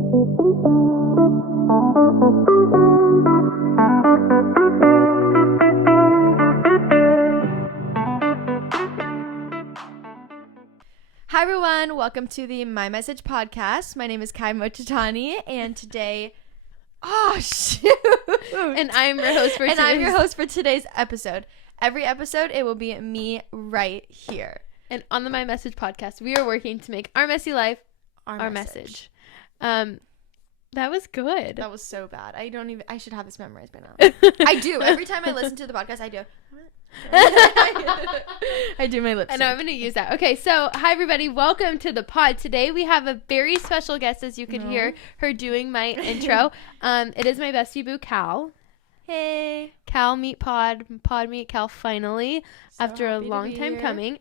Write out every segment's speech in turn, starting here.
Hi everyone, welcome to the My Message podcast. My name is Kyia Mochitani, and today, And I'm your host for today's episode. Every episode, it will be me right here. And on the My Message podcast, we are working to make our messy life our message. That was good. That was so bad. I should have this memorized by now. I do. Every time I listen to the podcast, I do. I do my lips. I know, I'm going to use that. Okay, so hi everybody. Welcome to the pod. Today we have a very special guest, as you could hear her doing my intro. It is my bestie boo, Cal. Hey. Cal meet pod meet Cal finally, so after a long time coming.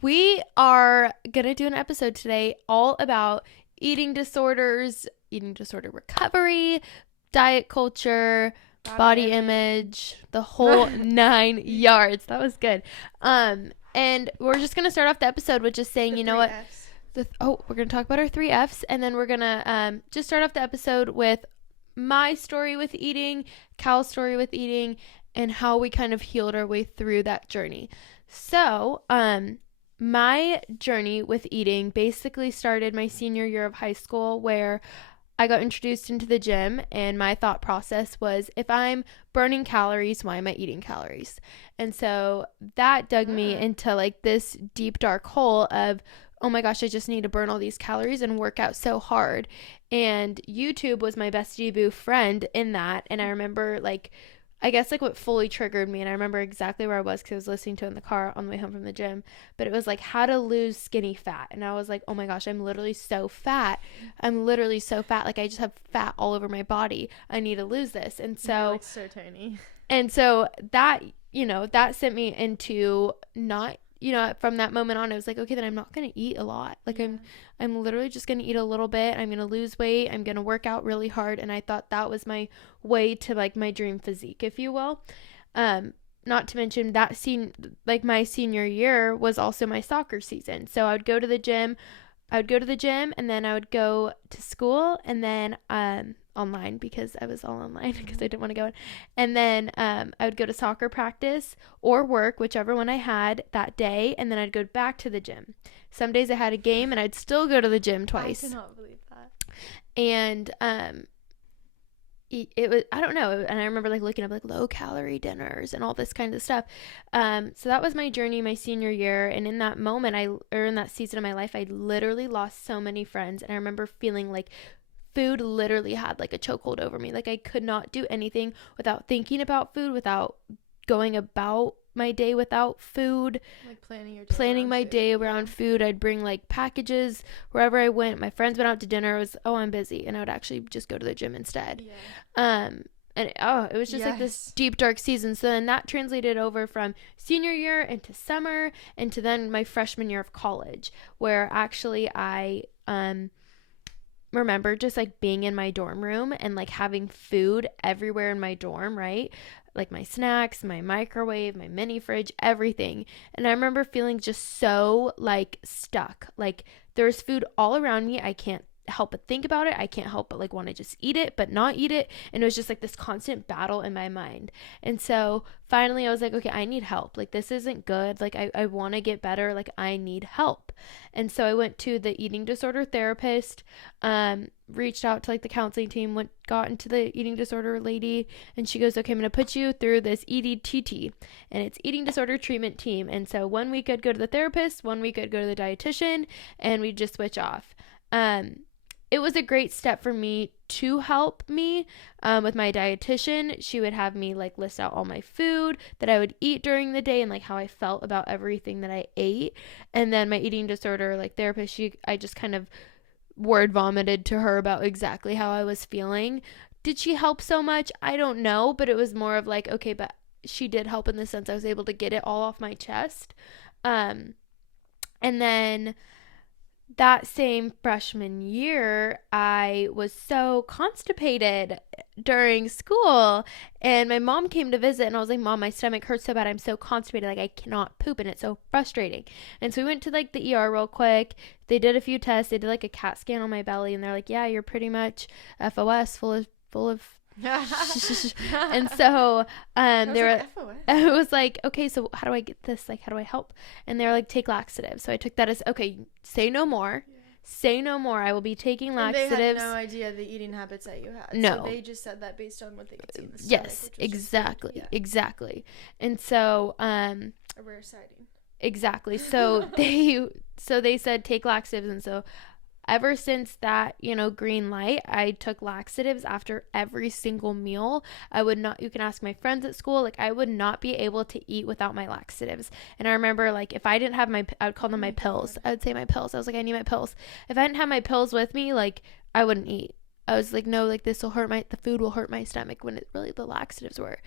We are going to do an episode today all about eating disorders, eating disorder recovery, diet culture, body image, the whole 9 yards. That was good. And we're just going to start off the episode with just saying, you know what? We're going to talk about our 3 Fs, and then we're going to just start off the episode with my story with eating, Cal's story with eating, and how we kind of healed our way through that journey. So, my journey with eating basically started my senior year of high school, where I got introduced into the gym, and my thought process was, if I'm burning calories, why am I eating calories? And so that dug me into like this deep dark hole of, oh my gosh, I just need to burn all these calories and work out so hard. And YouTube was my bestie boo friend in that. And I remember I guess what fully triggered me, and I remember exactly where I was because I was listening to it in the car on the way home from the gym, but it was like how to lose skinny fat. And I was like, oh my gosh, I'm literally so fat. Like I just have fat all over my body. I need to lose this. And so, so tiny. And so that, that sent me into not, from that moment on, I was like, okay, then I'm not going to eat a lot. Like I'm literally just going to eat a little bit. I'm going to lose weight. I'm going to work out really hard. And I thought that was my way to like my dream physique, if you will. Not to mention that my senior year was also my soccer season. So I would go to the gym, and then I would go to school, and then, online, because I was all online because I didn't want to go in. And then I would go to soccer practice or work, whichever one I had that day, and then I'd go back to the gym. Some days I had a game and I'd still go to the gym twice. I cannot believe that. And it was, I don't know, and I remember looking up low calorie dinners and all this kind of stuff. So that was my journey my senior year, and in that moment in that season of my life, I literally lost so many friends, and I remember feeling like food literally had a chokehold over me. I could not do anything without thinking about food, without going about my day without food. Planning my day around food. I'd bring packages wherever I went. My friends went out to dinner. It was, I'm busy, and I would actually just go to the gym instead. And it was just this deep dark season. So then that translated over from senior year into summer into then my freshman year of college, where actually I remember just being in my dorm room and having food everywhere in my dorm, right? My snacks, my microwave, my mini fridge, everything. And I remember feeling just so stuck. There's food all around me. I can't help but think about it. I can't help but want to just eat it but not eat it. And it was just this constant battle in my mind. And so finally I was like, okay, I need help. This isn't good. I want to get better. I need help. And so I went to the eating disorder therapist, reached out to the counseling team, got into the eating disorder lady, and she goes, okay, I'm going to put you through this EDTT, and it's eating disorder treatment team. And so 1 week I'd go to the therapist, 1 week I'd go to the dietitian, and we'd just switch off. It was a great step for me to help me with my dietitian. She would have me list out all my food that I would eat during the day and how I felt about everything that I ate. And then my eating disorder therapist, I just kind of word vomited to her about exactly how I was feeling. Did she help so much? I don't know, but it was more of okay, but she did help in the sense I was able to get it all off my chest. And then that same freshman year, I was so constipated during school, and my mom came to visit, and I was like, Mom, my stomach hurts so bad. I'm so constipated. Like, I cannot poop, and it's so frustrating. And so we went to like the ER real quick. They did a few tests. They did like a CAT scan on my belly, and they're like, yeah, you're pretty much FOS, full of and so they were I was like, okay, so how do I get this, like, how do I help? And they were like, take laxatives. So I took that as, okay, say no more. Say no more. I will be taking laxatives. And they had no idea the eating habits that you had. No. So they just said that based on what they could see in the stomach. Yes, exactly. Exactly. And so a rare sighting. Exactly. So they said take laxatives, and so ever since that, green light, I took laxatives after every single meal. I would not, you can ask my friends at school, like, I would not be able to eat without my laxatives. And I remember, like, if I didn't have I would call them my pills. I would say my pills. I was like, I need my pills. If I didn't have my pills with me, like, I wouldn't eat. I was like, no, like, the food will hurt my stomach, when it really the laxatives were.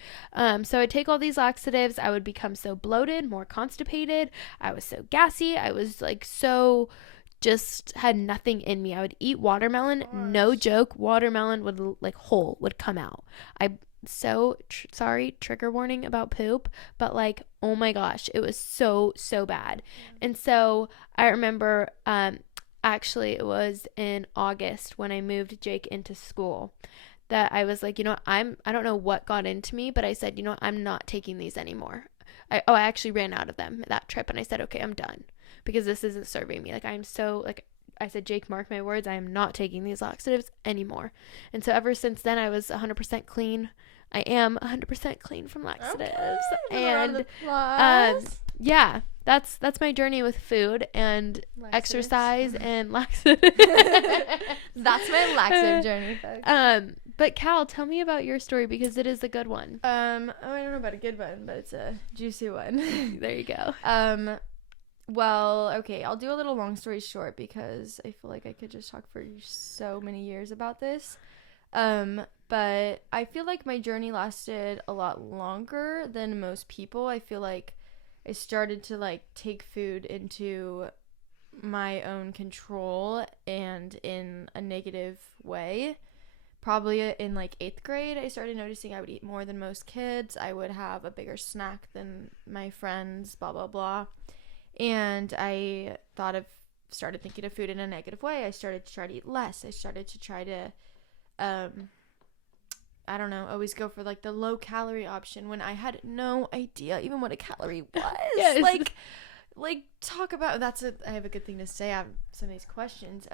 So I'd take all these laxatives. I would become so bloated, more constipated. I was so gassy. I was like just had nothing in me. I would eat watermelon. No joke. Watermelon would come out. I'm so sorry, trigger warning about poop, but like, oh my gosh, it was so bad. And so I remember, actually it was in August when I moved Jake into school, that I was like, I don't know what got into me, but I said, I'm not taking these anymore. I actually ran out of them that trip, and I said, okay, I'm done, because this isn't serving me. Like, I'm so, like, I said, Jake, mark my words, I am not taking these laxatives anymore. And so ever since then, I was 100% clean. I am 100% clean from laxatives. Okay. And yeah, that's my journey with food and exercise and laxatives. That's my laxative journey, folks. But Cal, tell me about your story, because it is a good one. I don't know about a good one, but it's a juicy one. There you go. Well, okay, I'll do a little long story short, because I feel like I could just talk for so many years about this. But I feel like my journey lasted a lot longer than most people. I feel like I started to, like, take food into my own control, and in a negative way. Probably in, like, 8th grade, I started noticing I would eat more than most kids. I would have a bigger snack than my friends, blah, blah, blah. And I started thinking of food in a negative way. I started to try to eat less. I started to try to, I don't know, always go for, like, the low-calorie option, when I had no idea even what a calorie was. Yes. Like, talk about, I have a good thing to say. I have some of these questions.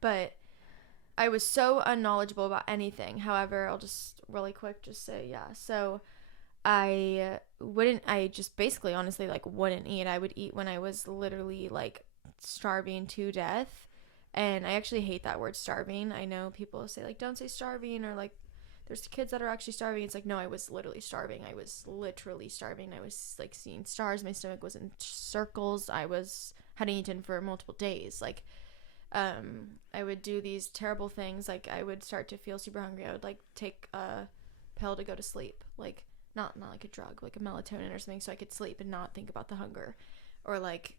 But I was so unknowledgeable about anything. However, I'll just really quick just say, yeah. So I just basically, honestly, like, wouldn't eat. I would eat when I was literally, like, starving to death. And I actually hate that word, starving. I know people say, like, don't say starving, or, like, there's kids that are actually starving. It's like, no, I was literally starving. I was literally starving. I was, like, seeing stars. My stomach was in circles. Hadn't eaten for multiple days. Like, I would do these terrible things. Like, I would start to feel super hungry. I would, like, take a pill to go to sleep. Like, not like a drug, like a melatonin or something, so I could sleep and not think about the hunger. Or, like,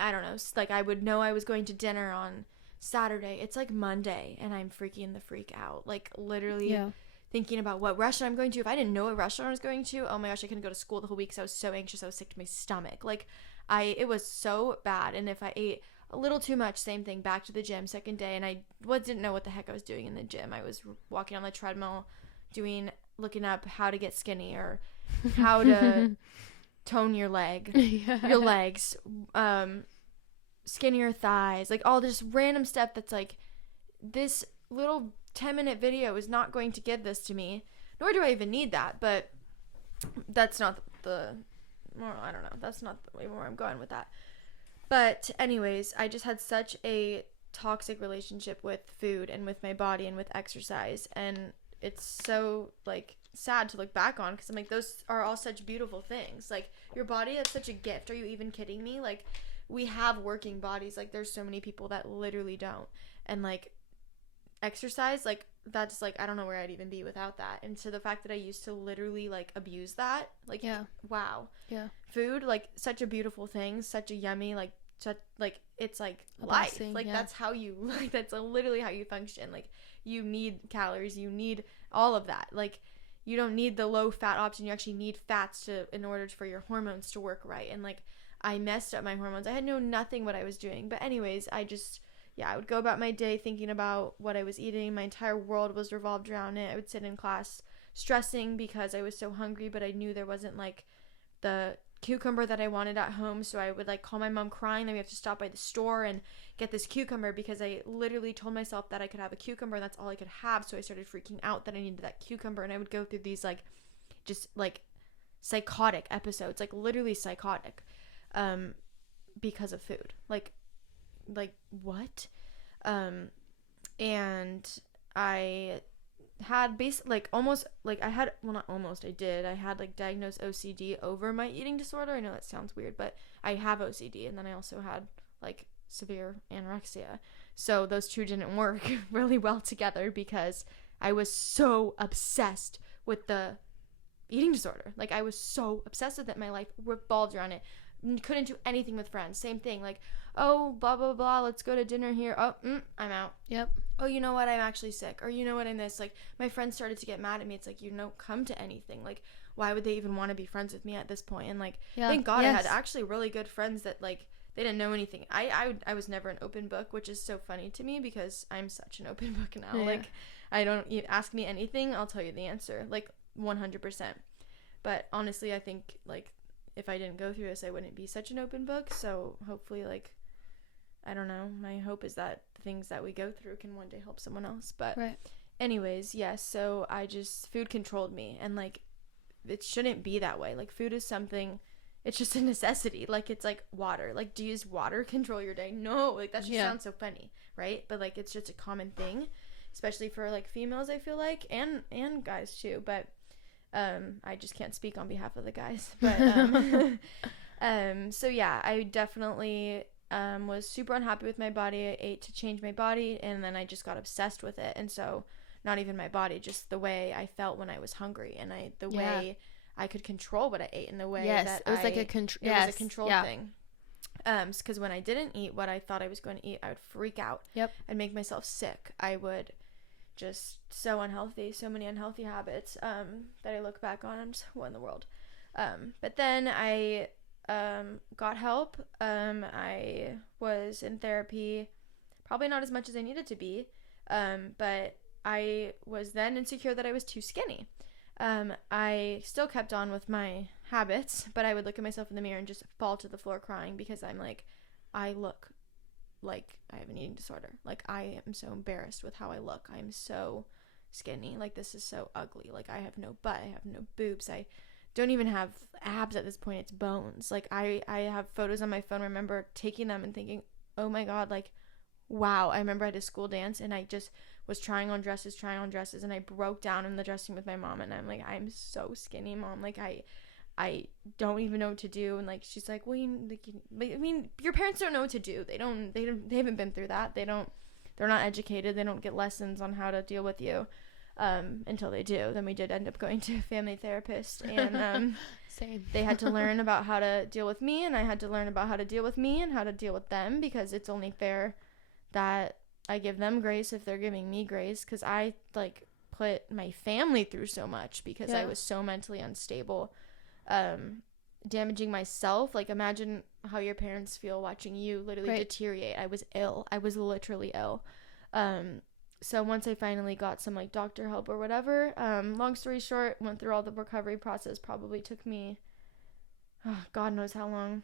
I don't know, like, I would know I was going to dinner on Saturday. It's like Monday, and I'm freaking the freak out. Like, literally thinking about what restaurant I'm going to. If I didn't know what restaurant I was going to, oh my gosh, I couldn't go to school the whole week because I was so anxious. I was sick to my stomach. Like, it was so bad. And if I ate a little too much, same thing, back to the gym, second day, and I didn't know what the heck I was doing in the gym. I was walking on the treadmill, looking up how to get skinny, or how to tone your legs, skinnier thighs, like, all this random stuff that's like, this little 10-minute video is not going to give this to me, nor do I even need that. But that's not I don't know, that's not the way where I'm going with that. But anyways, I just had such a toxic relationship with food and with my body and with exercise, and it's so, like, sad to look back on, because I'm like, those are all such beautiful things. Like, your body, that's such a gift. Are you even kidding me? Like, we have working bodies. Like, there's so many people that literally don't. And, like, exercise, like, that's, like, I don't know where I'd even be without that. And so the fact that I used to literally, like, abuse that, like, wow. Yeah. Food, like, such a beautiful thing, such a yummy, like, such, like, it's like A life. blessing, Like, yeah. that's how you, like, that's literally how you function. Like, you need calories, you need all of that. Like, you don't need the low fat option. You actually need fats in order for your hormones to work right. And, like, I messed up my hormones. I had known nothing what I was doing. But anyways, I would go about my day thinking about what I was eating. My entire world was revolved around it. I would sit in class stressing because I was so hungry, but I knew there wasn't, like, the cucumber that I wanted at home. So I would, like, call my mom crying that we have to stop by the store and get this cucumber, because I literally told myself that I could have a cucumber and that's all I could have. So I started freaking out that I needed that cucumber, and I would go through these, like, just, like, psychotic episodes, like, literally psychotic, because of food. Like what? And I had I had, like, diagnosed OCD over my eating disorder. I know that sounds weird, but I have OCD, and then I also had, like, severe anorexia. So those two didn't work really well together, because I was so obsessed with the eating disorder. Like, I was so obsessed with it. My life revolved around it. Couldn't do anything with friends. Same thing. Like, oh, blah, blah, blah, let's go to dinner here. Oh, I'm out. Yep. Oh, you know what? I'm actually sick. Or, you know what? I'm this. Like, my friends started to get mad at me. It's like, you don't come to anything. Like, why would they even want to be friends with me at this point? And, like, thank God I had actually really good friends that, like, they didn't know anything. I was never an open book, which is so funny to me, because I'm such an open book now. Yeah. Like, I don't, you ask me anything, I'll tell you the answer. Like, 100%. But honestly, I think, like, if I didn't go through this, I wouldn't be such an open book. So hopefully, like, I don't know, my hope is that the things that we go through can one day help someone else. But anyways, yes, so food controlled me, and, like, it shouldn't be that way. Like, food is something, it's just a necessity. Like, it's like water. Like, do you use water control your day? No, like, that just sounds so funny, right? But, like, it's just a common thing, especially for, like, females, I feel like, and guys too. But I just can't speak on behalf of the guys. But so yeah, I definitely was super unhappy with my body. I ate to change my body, and then I just got obsessed with it. And so, not even my body, just the way I felt when I was hungry, and the way I could control what I ate, and the way that it was like a control. It was a control thing. Because when I didn't eat what I thought I was going to eat, I would freak out. Yep. I'd make myself sick. I would just so many unhealthy habits that I look back on. I'm just, what in the world? But then I got help. I was in therapy, probably not as much as I needed to be, but I was then insecure that I was too skinny. I still kept on with my habits, but I would look at myself in the mirror and just fall to the floor crying, because I'm like, I look like I have an eating disorder. Like, I am so embarrassed with how I look. I'm so skinny. Like, this is so ugly. Like, I have no butt. I have no boobs. I don't even have abs at this point. It's bones. Like, I have photos on my phone. I remember taking them and thinking, oh my God, like, wow. I remember I had a school dance, and I just was trying on dresses, and I broke down in the dressing room with my mom, and I'm like, I'm so skinny, Mom. Like, I don't even know what to do. And, like, she's like, well, I mean, your parents don't know what to do. They haven't been through that. They're not educated. They don't get lessons on how to deal with you until they do. Then we did end up going to a family therapist, and Same. They had to learn about how to deal with me, and I had to learn about how to deal with me and how to deal with them, because it's only fair that I give them grace if they're giving me grace, because I, like, put my family through so much because I was so mentally unstable. Damaging myself. Like, imagine how your parents feel watching you literally deteriorate. I was ill. I was literally ill. So once I finally got some, like, doctor help or whatever, long story short, went through all the recovery process. Probably took me God knows how long,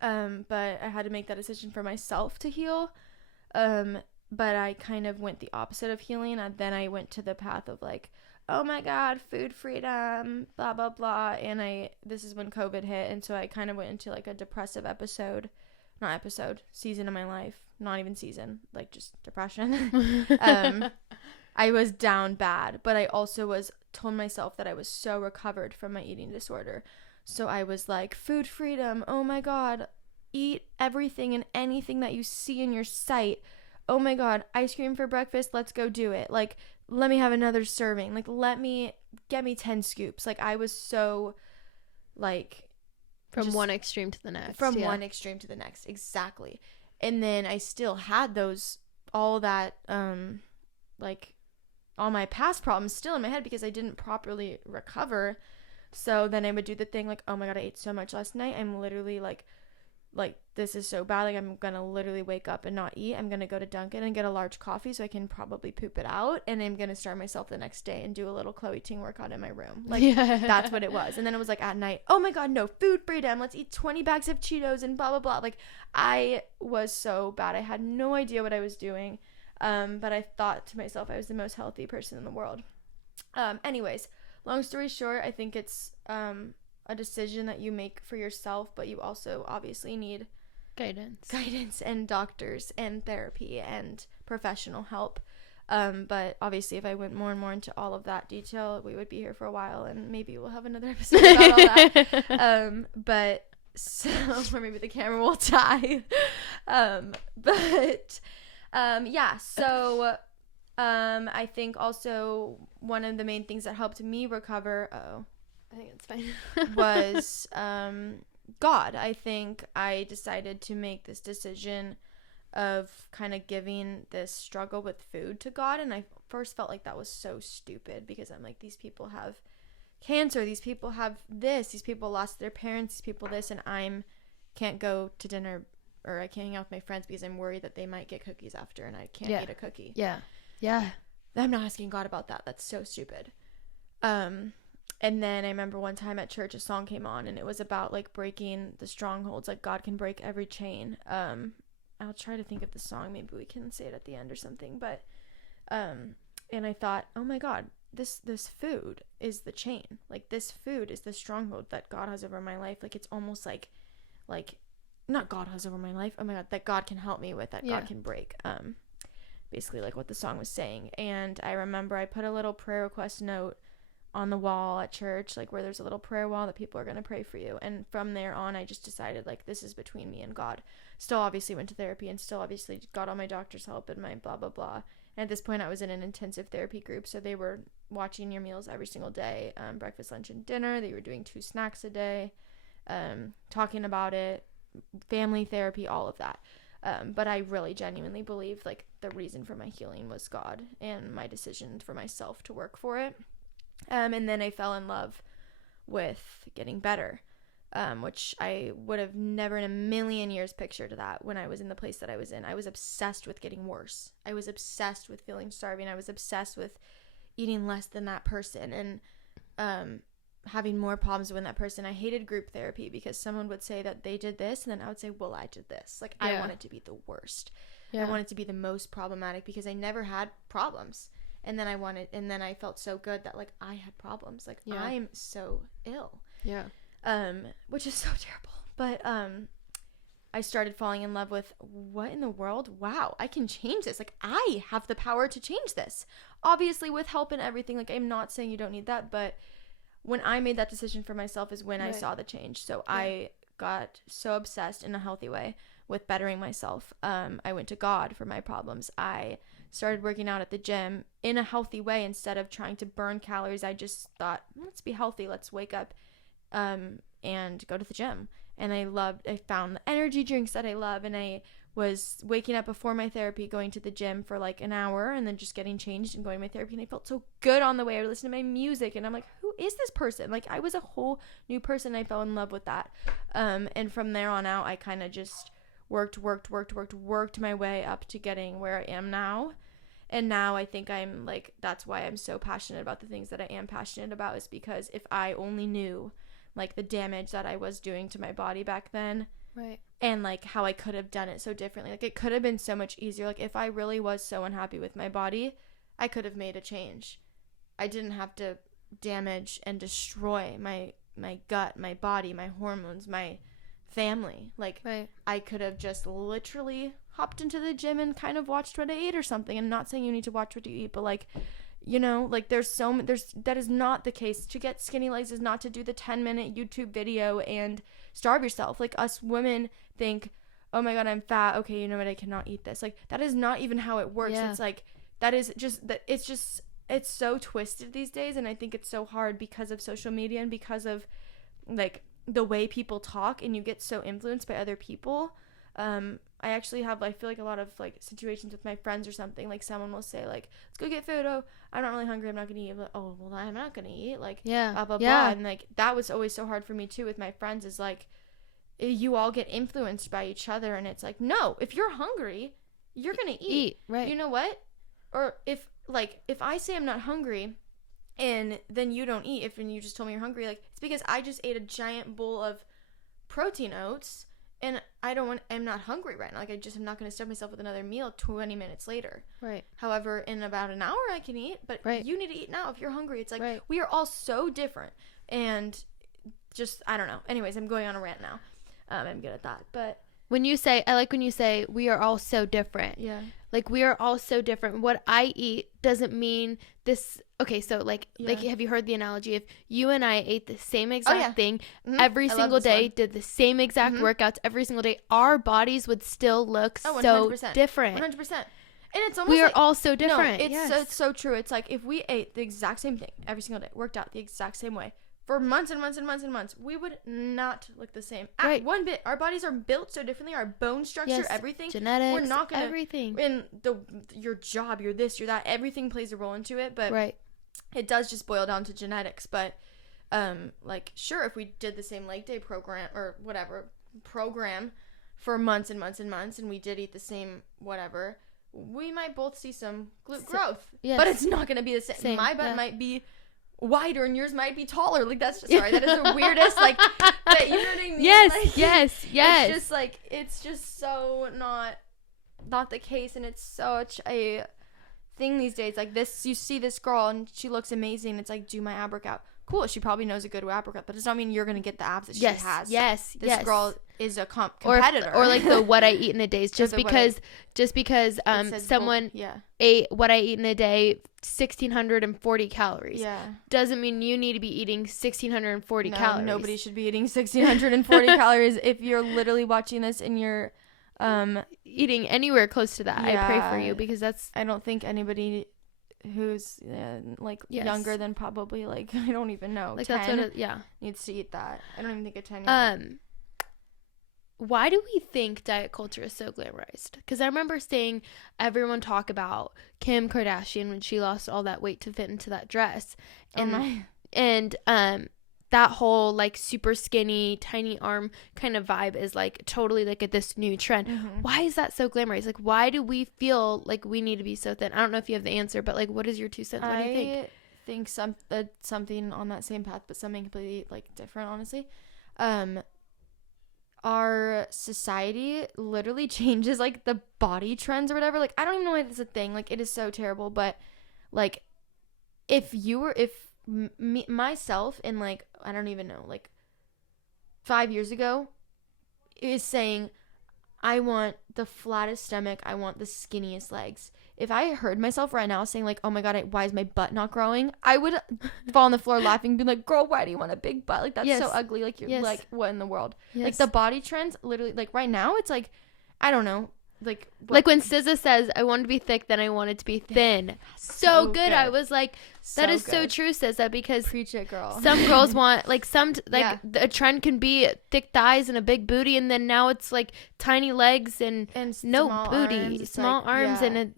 but I had to make that decision for myself to heal. But I kind of went the opposite of healing, and then I went to the path of, like, oh my God, food freedom, blah, blah, blah. And this is when COVID hit. And so I kind of went into, like, a depressive season of my life. Not even season, like, just depression. I was down bad, but I also told myself that I was so recovered from my eating disorder. So I was like, food freedom. Oh my God, eat everything and anything that you see in your sight. Oh my God, ice cream for breakfast. Let's go do it. Like, let me have another serving. Like, get me 10 scoops. Like, I was so, like, From one extreme to the next. From one extreme to the next. Exactly. And then I still had all that, like, all my past problems still in my head because I didn't properly recover. So then I would do the thing like, oh my God, I ate so much last night. I'm literally like, this is so bad. Like, I'm going to literally wake up and not eat. I'm going to go to Dunkin' and get a large coffee so I can probably poop it out. And I'm going to starve myself the next day and do a little Chloe Ting workout in my room. Like, that's what it was. And then it was like at night, oh my God, no, food freedom. Let's eat 20 bags of Cheetos and blah, blah, blah. Like, I was so bad. I had no idea what I was doing. But I thought to myself I was the most healthy person in the world. Anyways, long story short, I think it's a decision that you make for yourself, but you also obviously need guidance and doctors and therapy and professional help. But obviously, if I went more and more into all of that detail, we would be here for a while, and maybe we'll have another episode about all that. But so, or maybe the camera will die. Yeah. So, I think also one of the main things that helped me recover. I think it's fine. Was God. I think I decided to make this decision of kind of giving this struggle with food to God, and I first felt like that was so stupid because I'm like, these people have cancer, these people have this, these people lost their parents, these people this, and I can't go to dinner or I can't hang out with my friends because I'm worried that they might get cookies after and I can't eat a cookie. Yeah. I'm not asking God about that. That's so stupid. And then I remember one time at church, a song came on, and it was about, like, breaking the strongholds. Like, God can break every chain. I'll try to think of the song. Maybe we can say it at the end or something. But, and I thought, oh, my God, this food is the chain. Like, this food is the stronghold that God has over my life. Like, it's almost like, not God has over my life. Oh, my God, that God can help me with, that God can break. Basically, like, what the song was saying. And I remember I put a little prayer request note on the wall at church, like where there's a little prayer wall that people are going to pray for you. And from there on, I just decided, like, this is between me and God. Still obviously went to therapy and still obviously got all my doctor's help and my blah, blah, blah. And at this point, I was in an intensive therapy group. So they were watching your meals every single day, breakfast, lunch, and dinner. They were doing 2 snacks a day, talking about it, family therapy, all of that. But I really genuinely believe, like, the reason for my healing was God and my decision for myself to work for it. And then I fell in love with getting better, which I would have never in a million years pictured that when I was in the place that I was in. I was obsessed with getting worse. I was obsessed with feeling starving. I was obsessed with eating less than that person and having more problems with that person. I hated group therapy because someone would say that they did this, and then I would say, well, I did this. Like, I wanted to be the worst. I wanted to be the most problematic because I never had problems. And then I felt so good that, like, I had problems. Like, I'm so ill. Yeah. Which is so terrible. But I started falling in love with, what in the world? Wow, I can change this. Like, I have the power to change this. Obviously, with help and everything. Like, I'm not saying you don't need that, but when I made that decision for myself is when I saw the change. So I got so obsessed in a healthy way with bettering myself. I went to God for my problems. I started working out at the gym in a healthy way instead of trying to burn calories. I just thought, let's be healthy. Let's wake up and go to the gym. And I found the energy drinks that I love. And I was waking up before my therapy, going to the gym for like an hour and then just getting changed and going to my therapy. And I felt so good on the way. I would listen to my music and I'm like, who is this person? Like, I was a whole new person. I fell in love with that. And from there on out, I kind of just worked my way up to getting where I am now. And now I think I'm like, that's why I'm so passionate about the things that I am passionate about, is because if I only knew like the damage that I was doing to my body back then, right, and like how I could have done it so differently, like it could have been so much easier. Like if I really was so unhappy with my body, I could have made a change. I didn't have to damage and destroy my gut, my body, my hormones, my family. Like, right, I could have just literally hopped into the gym and kind of watched what I ate or something. And not saying you need to watch what you eat, but like, you know, like that is not the case. To get skinny legs is not to do the 10-minute YouTube video and starve yourself. Like, us women think, oh my God, I'm fat. Okay, you know what? I cannot eat this. Like, that is not even how it works. Yeah. It's like, it's so twisted these days. And I think it's so hard because of social media and because of like the way people talk, and you get so influenced by other people. I actually have, I feel like a lot of like situations with my friends or something, like someone will say like, let's go get food. Oh, I'm not really hungry, I'm not gonna eat. I'm like, oh, well, I'm not gonna eat, like, blah blah blah. And like that was always so hard for me too with my friends, is like, you all get influenced by each other, and it's like, no, if you're hungry, you're gonna eat, right? You know what? Or if I say I'm not hungry and then you don't eat, and you just told me you're hungry, like, it's because I just ate a giant bowl of protein oats and I'm not hungry right now. Like, I'm not going to stuff myself with another meal 20 minutes later. Right. However, in about an hour I can eat, but you need to eat now if you're hungry. It's like, we are all so different, and just, I don't know. Anyways, I'm going on a rant now. I'm good at that. But I like when you say we are all so different. Yeah. Like, we are all so different. What I eat doesn't mean this. Okay, so like have you heard the analogy of you and I ate the same exact thing every single day, did the same exact workouts every single day, our bodies would still look so different. 100%. And it's almost we are all so different. No, it's so true. It's like, if we ate the exact same thing every single day, worked out the exact same way for months and months and months and months, we would not look the same. Right. One bit. Our bodies are built so differently. Our bone structure, everything. Genetics, we're not gonna, everything. And your job, you're this, you're that, everything plays a role into it. But it does just boil down to genetics. But like, sure, if we did the same leg day program or whatever program for months and months and months, and we did eat the same whatever, we might both see some glute growth. Yes. But it's not gonna be the same. My butt might be wider and yours might be taller. Like, that's just, sorry, that is the weirdest, like, but you know what I mean? Yes, like, yes. It's just like, it's just so not the case, and it's such a thing these days. Like, this, you see this girl and she looks amazing, it's like, do my ab workout. Cool, she probably knows a good ab workout, but it does not mean you're gonna get the abs that she has. This girl is a competitor. Or like the what I eat in a day. Just because someone ate what I eat in a day 1,640 calories. Yeah. Doesn't mean you need to be eating 1,640 calories. Nobody should be eating 1,640 calories. If you're literally watching this and you're eating anywhere close to that, I pray for you, because I don't think anybody who's younger than probably, like, I don't even know, like 10 that's what needs to eat that. I don't even think a 10-year-old. Why do we think diet culture is so glamorized? Because I remember seeing everyone talk about Kim Kardashian when she lost all that weight to fit into that dress, and that whole like super skinny, tiny arm kind of vibe is like totally like this new trend. Why is that so glamorized? Like, why do we feel like we need to be so thin? I don't know if you have the answer, but like, what is your 2 cents? What do you think? I think something on that same path, but something completely like different, honestly. Our society literally changes like the body trends or whatever. Like, I don't even know why that's a thing. Like, it is so terrible. But like, myself in like, I don't even know, like 5 years ago is saying, I want the flattest stomach, I want the skinniest legs. If I heard myself right now saying like, oh my god, why is my butt not growing, I would fall on the floor laughing and be like, girl, why do you want a big butt? Like, that's so ugly. Like, you're like, what in the world? Like, the body trends literally, like, right now it's like, I don't know, like when SZA says, I want to be thick, then I want it to be thin. So good. I was like, that is so true, SZA, because preach it, girl. Some girls want like a trend can be thick thighs and a big booty, and then now it's like tiny legs and no booty, small arms, and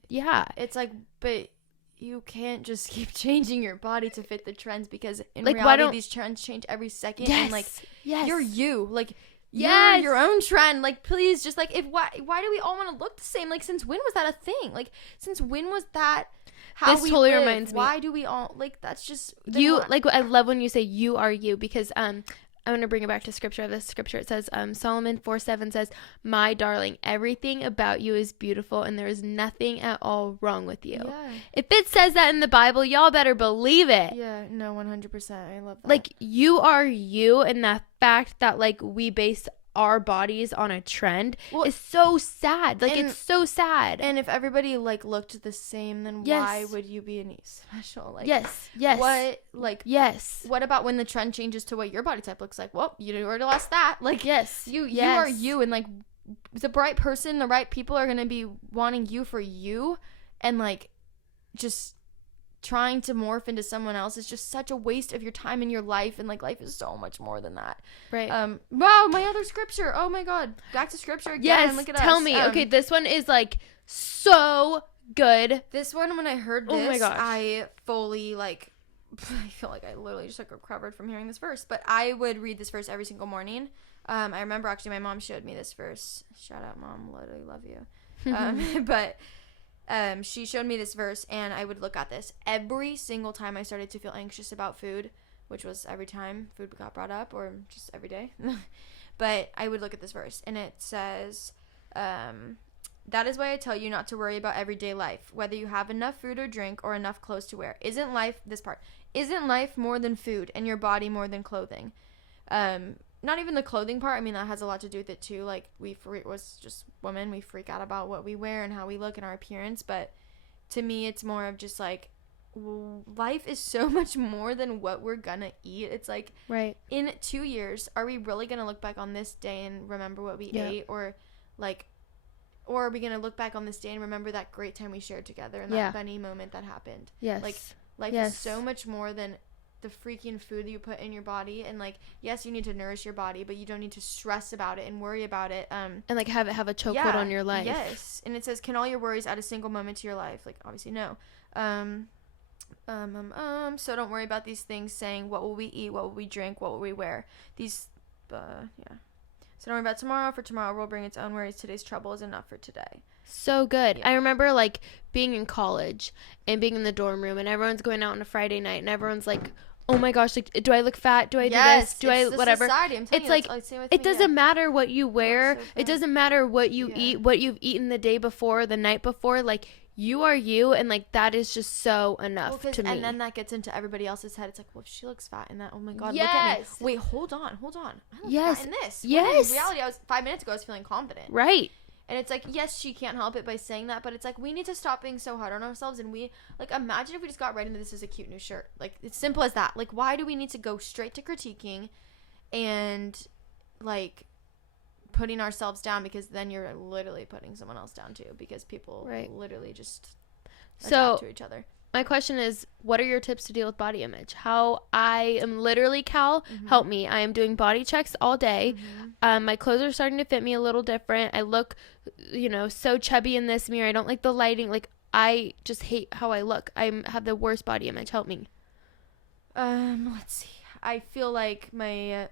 it's like, but you can't just keep changing your body to fit the trends, because in reality these trends change every second. And like, you're you, like, you're your own trend. Like, please, just like, why do we all want to look the same? Like, since when was that a thing? Like, since when was that how this totally live? Reminds me, why do we all, like, that's just you, like, I love when you say you are you, because I'm going to bring it back to scripture. This scripture, it says, Solomon 4:7 says, my darling, everything about you is beautiful, and there is nothing at all wrong with you. If it says that in the Bible, y'all better believe it. 100%. I love that. Like, you are you, and the fact that like we base our bodies on a trend is so sad. Like, it's so sad. And if everybody like looked the same, then why would you be any special? Like, what about when the trend changes to what your body type looks like? Well, you already lost that. Like, you are you, and like the right person, the right people are gonna be wanting you for you, and like, just trying to morph into someone else is just such a waste of your time in your life, and like life is so much more than that. Right. Wow, my other scripture. Oh my god. Back to scripture again. Yes, Look at tell us. me. Okay, this one is like so good. This one, when I heard this, Oh my gosh. I fully like I feel like I literally just like recovered from hearing this verse, but I would read this verse every single morning. I remember actually my mom showed me this verse. Shout out, Mom. Literally love you. But she showed me this verse, and I would look at this every single time I started to feel anxious about food, which was every time food got brought up, or just every day. But I would look at this verse, and it says, that is why I tell you not to worry about everyday life, whether you have enough food or drink or enough clothes to wear. Isn't life more than food, and your body more than clothing? Not even the clothing part. I mean, that has a lot to do with it too. Like, was just women. We freak out about what we wear and how we look and our appearance. But to me, it's more of just like, life is so much more than what we're gonna eat. It's like, right. In 2 years, are we really gonna look back on this day and remember what we ate, or are we gonna look back on this day and remember that great time we shared together and that funny moment that happened? Yes. Like, life is so much more than the freaking food that you put in your body. And like, yes, you need to nourish your body, but you don't need to stress about it and worry about it. And like have a chokehold on your life. Yes. And it says, can all your worries add a single moment to your life? Like, obviously no. So don't worry about these things, saying, what will we eat? What will we drink? What will we wear? So don't worry about tomorrow, for tomorrow will bring its own worries. Today's trouble is enough for today. So good. Yeah. I remember like being in college and being in the dorm room, and everyone's going out on a Friday night, and everyone's like, oh my gosh, like, do I look fat? Do I do this? Do I whatever? It's like, it doesn't matter what you wear. So it doesn't matter what you eat, what you've eaten the day before, the night before. Like, you are you, and like that is just so enough to me. And then that gets into everybody else's head. It's like, well, if she looks fat in that, oh my god, look at me. Wait, hold on. I look fat in this. Yes. In reality, 5 minutes ago, I was feeling confident. Right. And it's like, yes, she can't help it by saying that, but it's like, we need to stop being so hard on ourselves. And we, like, imagine if we just got right into this as a cute new shirt. Like, it's simple as that. Like, why do we need to go straight to critiquing and, like, putting ourselves down? Because then you're literally putting someone else down, too. Because people literally just adapt to each other. My question is, what are your tips to deal with body image? How I am literally, Cal, help me. I am doing body checks all day. My clothes are starting to fit me a little different. I look, so chubby in this mirror. I don't like the lighting. Like, I just hate how I look. I have the worst body image. Help me. Let's see. I feel like my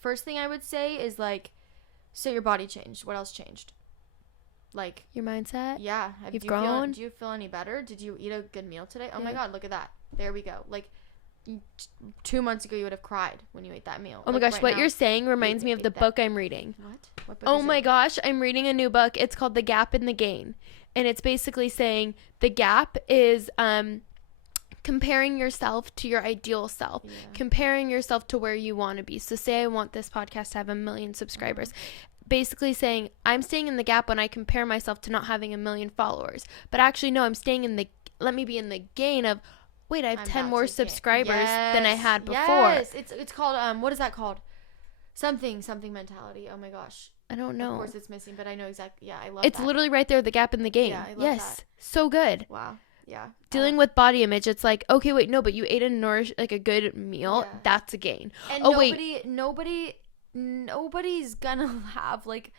first thing I would say is, like, so your body changed. What else changed? Like, your mindset? Yeah. You've grown? Do you feel any better? Did you eat a good meal today? Oh my god, look at that. There we go. Like, 2 months ago you would have cried when you ate that meal. Oh my gosh, what you're saying reminds me of the book I'm reading. What book? Oh my gosh, I'm reading a new book. It's called The Gap and the Gain. And it's basically saying the gap is comparing yourself to your ideal self, comparing yourself to where you want to be. So say I want this podcast to have 1 million subscribers. Basically saying I'm staying in the gap when I compare myself to not having 1 million followers. But actually, no, I'm staying in let me be in the gain of, wait, I have 10 more subscribers than I had before. Yes, it's called, what is that called? Something mentality. Oh my gosh. I don't know. Of course it's missing, but I know exactly. Yeah, I love it. It's literally right there, the gap in the gain. Yeah, I love that. So good. Wow. Yeah. Dealing with body image, it's like, okay, wait, no, but you ate a good meal. Yeah. That's a gain. And nobody's gonna have, like,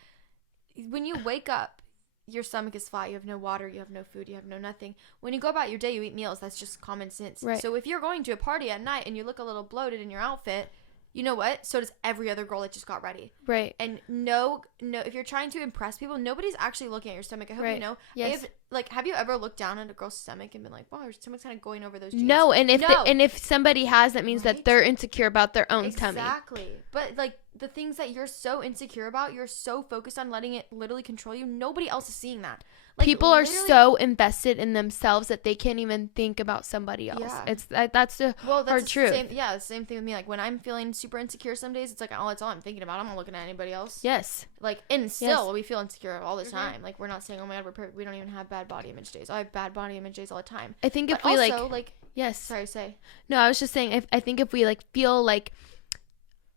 when you wake up, your stomach is flat, you have no water, you have no food, you have no nothing. When you go about your day, you eat meals. That's just common sense. Right. So if you're going to a party at night and you look a little bloated in your outfit, you know what? So does every other girl that just got ready. Right. And no, if you're trying to impress people, nobody's actually looking at your stomach. I hope you know. Yes. Have you ever looked down at a girl's stomach and been like, wow, her stomach's kind of going over those jeans? No, and if somebody has, that means that they're insecure about their own tummy. Exactly. But, like, the things that you're so insecure about, you're so focused on letting it literally control you. Nobody else is seeing that. Like, people are so invested in themselves that they can't even think about somebody else. Yeah. That's the hard truth. The same thing with me. Like, when I'm feeling super insecure some days, it's like, oh, that's all I'm thinking about. I'm not looking at anybody else. Yes. Like, and still, we feel insecure all the time. Like, we're not saying, oh my god, we're perfect. We don't even have bad body image days. I have bad body image days all the time. I think if we yes. Sorry, say. No, I was just saying, I think if we, like, feel like,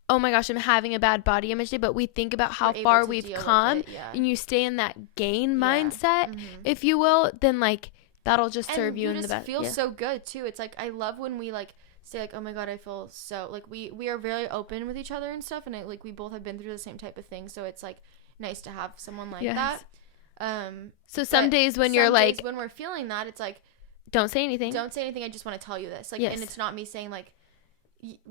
oh my gosh, I'm having a bad body image day, but we think about how far we've come, and you stay in that gain mindset, if you will, then, like, that'll just and serve you in the just best. Feel so good too. It's like I love when we like say like, oh my god, I feel so like we are very open with each other and stuff, and like we both have been through the same type of thing, so it's like nice to have someone like that. So some days when you're like, when we're feeling that, it's like, don't say anything. I just want to tell you this, like, and it's not me saying like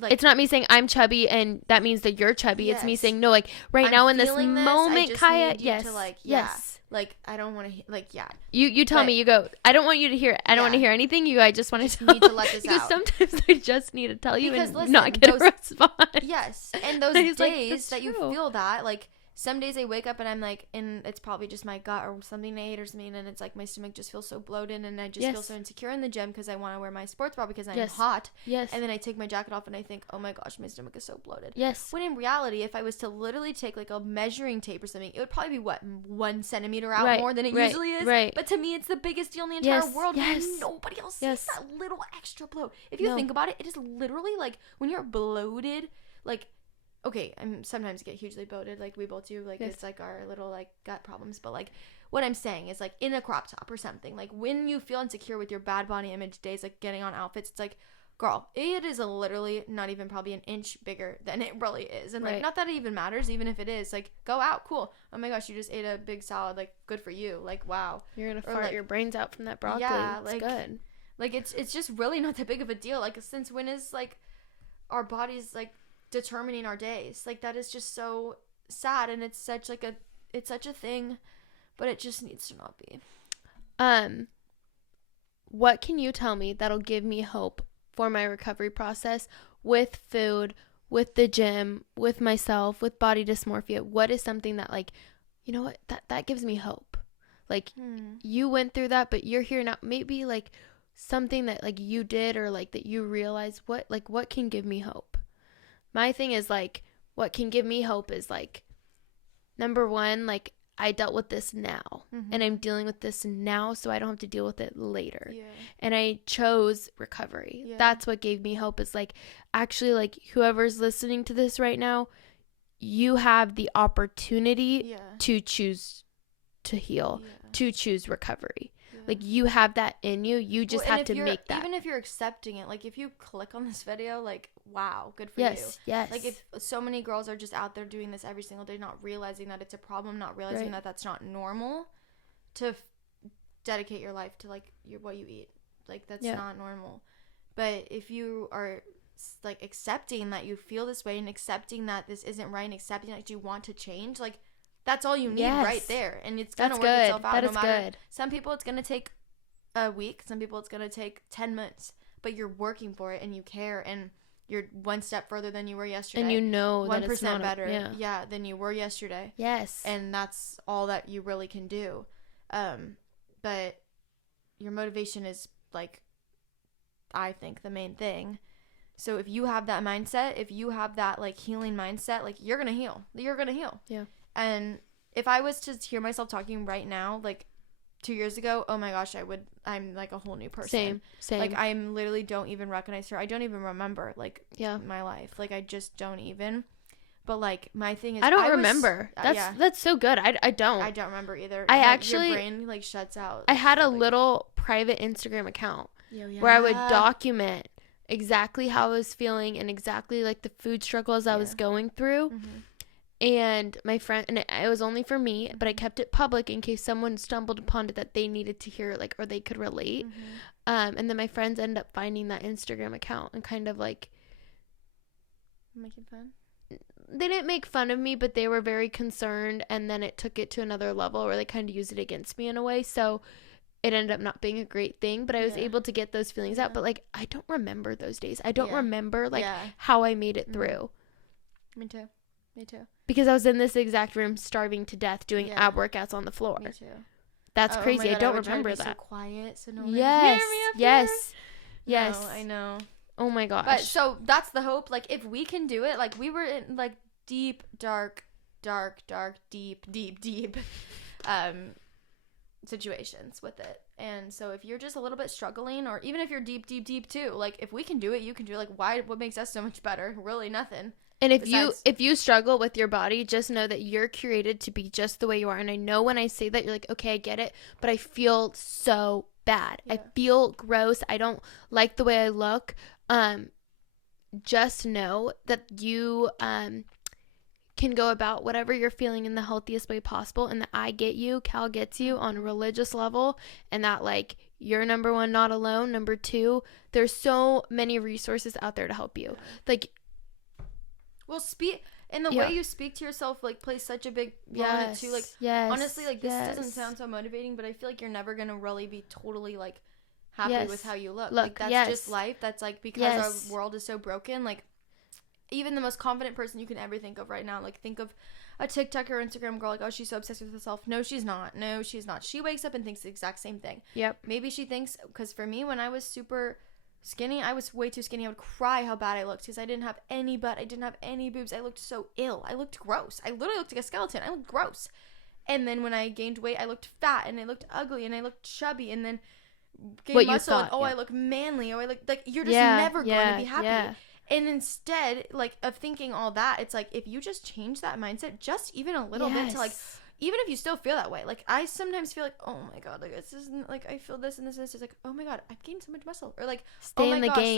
it's not me saying I'm chubby and that means that you're chubby. It's me saying, no, like I'm now in this moment, Kyia, yes, like I don't want to like, you tell me, you go, I don't want you to hear it. I don't want to hear anything. I just want to need to let this because out. Sometimes I just need to tell you because, and listen, not get a response. Yes, and those days that you feel that, like, some days I wake up and I'm like, and it's probably just my gut or something I ate or something, and it's like my stomach just feels so bloated, and I just feel so insecure in the gym because I want to wear my sports bra because I'm hot. Yes. And then I take my jacket off and I think, oh my gosh, my stomach is so bloated. Yes. When in reality, if I was to literally take like a measuring tape or something, it would probably be 1 centimeter out more than it usually is. Right. But to me, it's the biggest deal in the entire world. Yes. Nobody else sees that little extra bloat. If you think about it, it is literally like when you're bloated, like, okay, I sometimes get hugely bloated, like we both do, like it's like our little like gut problems, but like what I'm saying is like in a crop top or something, like when you feel insecure with your bad body image days, like getting on outfits, it's like, girl, it is literally not even probably an inch bigger than it really is, and like not that it even matters, even if it is, like, go out, cool, oh my gosh, you just ate a big salad, like, good for you, like, wow, you're gonna fart your brains out from that broccoli. It's good. Like it's just really not that big of a deal. Like, since when is like our bodies like determining our days? Like, that is just so sad, and it's such a thing, but it just needs to not be. What can you tell me that'll give me hope for my recovery process with food, with the gym, with myself, with body dysmorphia? What is something that, like, you know what, that gives me hope? Like, you went through that, but you're here now. Maybe like something that like you did, or like that you realized, what can give me hope? My thing is like, what can give me hope is like, number one, like, I dealt with this now, and I'm dealing with this now, so I don't have to deal with it later. And I chose recovery. That's what gave me hope, is like, actually, like, whoever's listening to this right now, you have the opportunity to choose to heal, to choose recovery. Like, you have that in you. You just have to make that. Even if you're accepting it, like, if you click on this video, like, wow, good for you. Yes. Like, if so many girls are just out there doing this every single day, not realizing that it's a problem, not realizing that that's not normal, to dedicate your life to, like, what you eat. Like, that's not normal. But if you are, like, accepting that you feel this way, and accepting that this isn't right, and accepting that you want to change, like, that's all you need right there. And it's going to work itself out. No matter. Some people it's going to take a week. Some people it's going to take 10 months. But you're working for it, and you care, and you're one step further than you were yesterday. And you know 1% that it's not better than you were yesterday. Yes. And that's all that you really can do. But your motivation is, like, I think, the main thing. So if you have that mindset, if you have that, like, healing mindset, like, you're going to heal. You're going to heal. Yeah. And if I was to hear myself talking right now, like 2 years ago, oh my gosh, I'm like a whole new person. Same. Like, I literally don't even recognize her. I don't even remember, like, my life. Like, I just don't even. But, like, my thing is, I don't remember. That's so good. I don't. I don't remember either. Your brain, like, shuts out. I had a little private Instagram account where I would document exactly how I was feeling, and exactly, like, the food struggles I was going through. And my friend, and it was only for me, but I kept it public in case someone stumbled upon it that they needed to hear, like, or they could relate. And then my friends ended up finding that Instagram account and kind of, like, making fun. They didn't make fun of me, but they were very concerned, and then it took it to another level where they kind of used it against me in a way. So it ended up not being a great thing, but I was able to get those feelings out. But, like, I don't remember those days. I don't remember, like, how I made it through. Me too. Because I was in this exact room starving to death doing ab workouts on the floor. Me too. That's crazy. I don't remember that. So quiet, so no one can hear me up here. Yes. No, I know. Oh my gosh. But so that's the hope. Like, if we can do it, like, we were in, like, deep, dark, deep situations with it. And so if you're just a little bit struggling, or even if you're deep too, like, if we can do it, you can do it. Like, what makes us so much better? Really nothing. And if you struggle with your body, just know that you're created to be just the way you are. And I know when I say that, you're like, okay, I get it, but I feel so bad. Yeah. I feel gross. I don't like the way I look. Just know that you can go about whatever you're feeling in the healthiest way possible, and that I get you, Cal gets you on a religious level, and that like you're number one, not alone. Number two, there's so many resources out there to help you. Like, well, speak and the way you speak to yourself like plays such a big role in it too. Like, honestly, like this doesn't sound so motivating, but I feel like you're never gonna really be totally like happy with how you look. Like that's just life. That's like because our world is so broken. Like, even the most confident person you can ever think of right now, like think of a TikTok or Instagram girl, like, oh, she's so obsessed with herself. No, she's not. She wakes up and thinks the exact same thing. Yep. Maybe she thinks, because for me, when I was super skinny, I was way too skinny. I would cry how bad I looked because I didn't have any butt. I didn't have any boobs. I looked so ill. I looked gross. I literally looked like a skeleton. I looked gross. And then when I gained weight, I looked fat and I looked ugly and I looked chubby and then gained muscle and I look manly. Oh, I look like you're just never going to be happy. Yeah. And instead, like, of thinking all that, it's like, if you just change that mindset just even a little bit to, like, even if you still feel that way, like, I sometimes feel like, oh, my God, like, this isn't, like, I feel this and this and this. It's like, oh, my God, I've gained so much muscle. Or, like, stay oh, in my the gosh, game.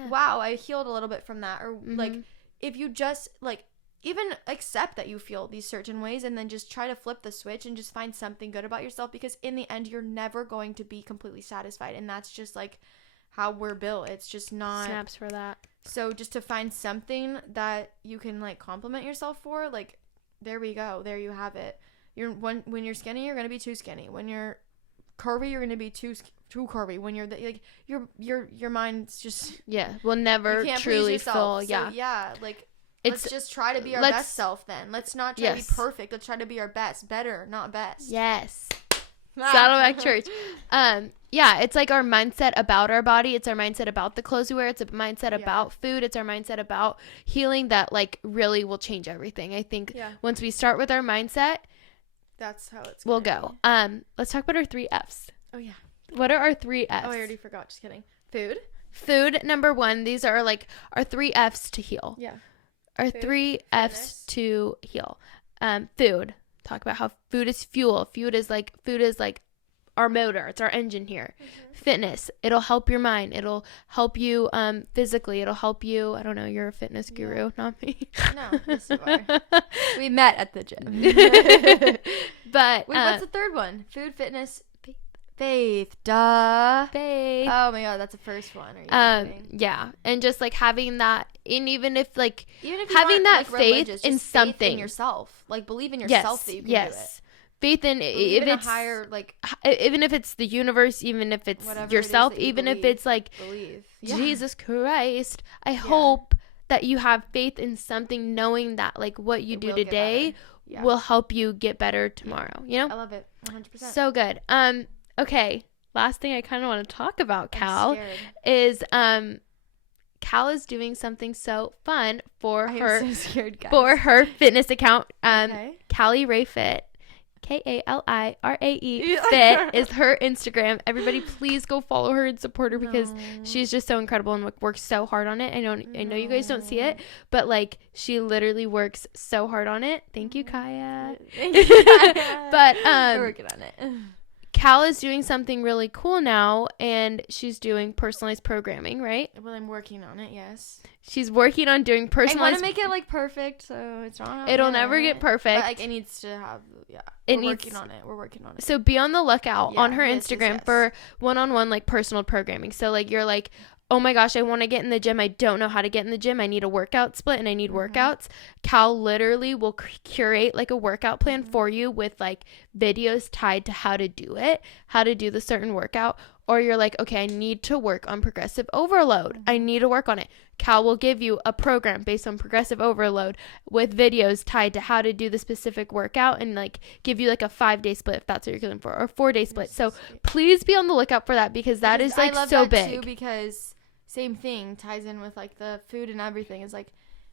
Like, wow, I healed a little bit from that. Or, like, if you just, like, even accept that you feel these certain ways and then just try to flip the switch and just find something good about yourself, because in the end, you're never going to be completely satisfied. And that's just, like, how we're built. It's just not. Snaps for that. So just to find something that you can like compliment yourself for, like, there we go. There you have it. When you're skinny, you're gonna be too skinny. When you're curvy, you're gonna be too curvy. When you're like your mind's just will never truly fill. So, like, let's just try to be our best self. Then let's not try to be perfect. Let's try to be our best, better, not best. Yes. Saddleback Church. It's like our mindset about our body. It's our mindset about the clothes we wear. It's a mindset about food. It's our mindset about healing that like really will change everything. I think once we start with our mindset, that's how we'll go. Let's talk about our 3 F's. Oh yeah. What are our 3 F's? Oh, I already forgot. Just kidding. Food, number 1. These are like our 3 F's to heal. Yeah. Our food, 3 F's to heal. Food. Talk about how food is fuel. Food is like our motor. It's our engine here. Fitness. It'll help your mind. It'll help you physically. It'll help you. I don't know. You're a fitness guru, not me. No, yes you are. We met at the gym. But wait, what's the third one? Food, fitness, faith. Duh. Faith. Oh my God, that's the first one. Are you kidding? Yeah, and just like having that, and even if you having that like faith in something, faith in yourself, like believe in yourself that you can do it. Faith in believe if in it's a higher, like, even if it's the universe, even if it's yourself, even if it's like Jesus Christ. I hope that you have faith in something, knowing that like what you do today will help you get better tomorrow. You know, I love it. 100%. So good. Okay. Last thing I kind of want to talk about, Cal, is Cal is doing something so fun for her fitness account. Kali Ray Fit. KALIRAE Fit is her Instagram. Everybody, please go follow her and support her because she's just so incredible and works so hard on it. I know you guys don't see it, but like she literally works so hard on it. Thank you, Kyia. But we're working on it. Cal is doing something really cool now, and she's doing personalized programming, right? Well, I'm working on it, yes. She's working on doing personalized... I want to make it, like, perfect, so it's not... It'll never get perfect. But, like, it needs to have... Yeah. We're working on it. So be on the lookout on her Instagram for one-on-one, like, personal programming. So, like, you're like... Oh my gosh, I want to get in the gym. I don't know how to get in the gym. I need a workout split and I need workouts. Cal literally will curate like a workout plan for you with like videos tied to how to do it, how to do the certain workout. Or you're like, okay, I need to work on progressive overload. I need to work on it. Cal will give you a program based on progressive overload with videos tied to how to do the specific workout and like give you like a 5-day split if that's what you're looking for, or a 4-day split. So please be on the lookout for that because that is like so big. Too, because same thing ties in with like the food and everything. Is like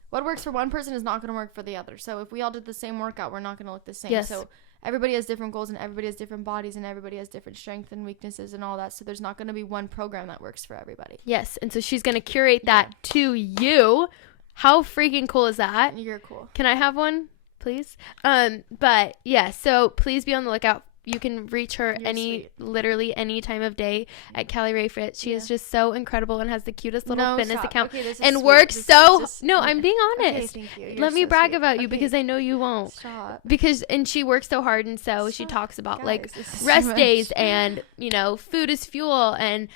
what works for one person is not going to work for the other. So if we all did the same workout, we're not going to look the same. Yes. So everybody has different goals and everybody has different bodies and everybody has different strengths and weaknesses and all that. So there's not going to be one program that works for everybody. Yes. And so she's going to curate that to you. How freaking cool is that? You're cool. Can I have one, please? But yeah, so please be on the lookout you can reach her You're literally any time of day at Kyia Ray Fit. She is just so incredible and has the cutest little fitness account and works I'm being honest. Okay, thank you. Let me brag about you because I know you won't. Stop. And she works so hard, and so she talks about like rest days and, you know, food is fuel, and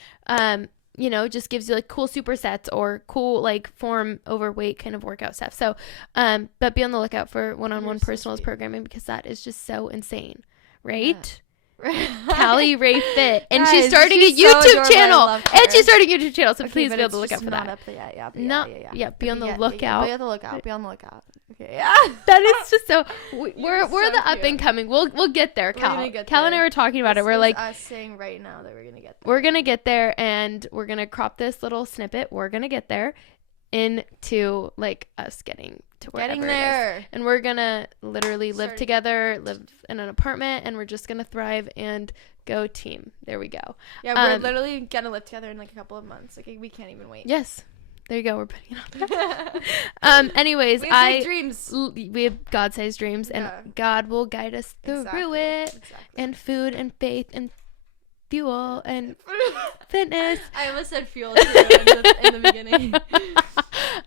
you know, just gives you like cool supersets or cool like form overweight kind of workout stuff. So but be on the lookout for one-on-one personalized programming, because that is just so insane, right? Kyia Ray Fit, and Guys, she's starting a YouTube channel, and she's starting a YouTube channel, so please be on the lookout for that. Up yet. Be on the lookout. Be on the lookout. Be on the lookout. Okay, yeah. That is just so. We're so the up and coming. We'll get there, Cal. Cal and I were talking about it. We're like us saying right now that we're gonna get there. We're gonna get there, and we're gonna crop this little snippet. We're gonna get there into like us getting to wherever it is. And we're gonna literally live together, live in an apartment, and we're just gonna thrive and go team. There we go. Yeah, we're literally gonna live together in like a couple of months. Like we can't even wait. Yes. There you go. We're putting it on there. Anyways, we have dreams. We have God-sized dreams, and God will guide us through it. Exactly. And food and faith and fuel and fitness. I almost said fuel too in the beginning.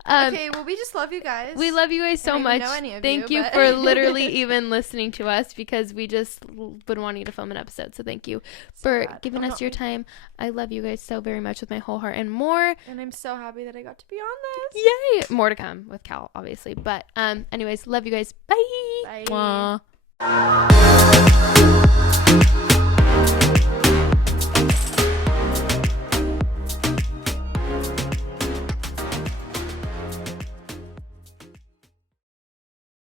Okay, well, we just love you guys. We love you guys so much. Thank you for literally even listening to us, because we just would want you to film an episode. So thank you for giving us your time. I love you guys so very much with my whole heart and more. And I'm so happy that I got to be on this. Yay! More to come with Cal, obviously. But anyways, love you guys. Bye. Bye. Mwah.